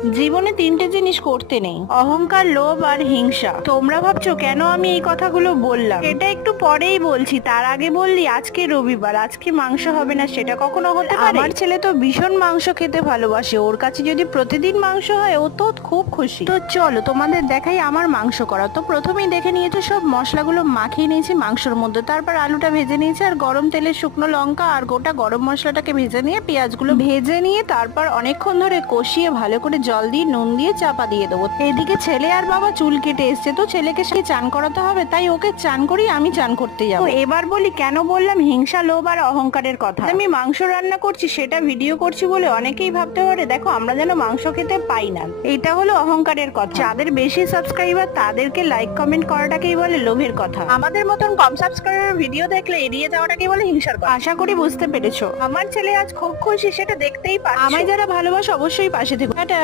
জীবনে তিনটে জিনিস করতে নেই। অহংকার, লোভ আর হিংসা। তোমরা ভাবছ, কেন আমি এই কথাগুলো বললাম? এটা একটু পরেই বলছি। তার আগে বললি, আজকে রবিবার, আজকে মাংস হবে না, সেটা কখনো হতে পারে? আমার ছেলে তো ভীষণ মাংস খেতে ভালোবাসে। ওর কাছে যদি প্রতিদিন মাংস হয়, ও তো খুব খুশি। তো চলো, তোমাদের দেখাই আমার মাংস করা। তো প্রথমেই দেখে নিয়েছো, সব মশলাগুলো মাখিয়ে নিয়েছি মাংসর মধ্যে। তারপর আলুটা ভেজে নিয়েছি, আর গরম তেলে শুকনো লঙ্কা আর গোটা গরম মশলাটাকে ভেজে নিয়ে পেঁয়াজগুলো ভেজে নিয়ে তারপর অনেকক্ষণ ধরে কষিয়ে ভালো করে জল দিয়ে নুন দিয়ে চাপা দিয়ে দেবো। এদিকে ছেলে আর বাবা চুল কেটে এসছে তো ছেলেকে সে চান করাতে হবে তাই ওকে চান করি আমি চান করতে যাব। এবার বলি কেন বললাম হিংসা লোভ আর অহংকারের কথা? আমি মাংস রান্না করছি সেটা ভিডিও করছি বলে অনেকেই ভাবতে পারে দেখো আমরা যেন মাংস খেতে পাই না। এটা হলো অহংকারের কথা। যাদের বেশি সাবস্ক্রাইবার তাদেরকে লাইক কমেন্ট করাটাকেই বলে লোভের কথা। আমাদের মতন কম সাবস্ক্রাইবার ভিডিও দেখলে এড়িয়ে যাওয়াটাকে বলে হিংসার কথা। আশা করি বুঝতে পেরেছ। আমার ছেলে আজ খুব খুশি সেটা দেখতেই পাচ্ছ। আমায় যারা ভালোবাসে অবশ্যই পাশে থেকো। টাটা।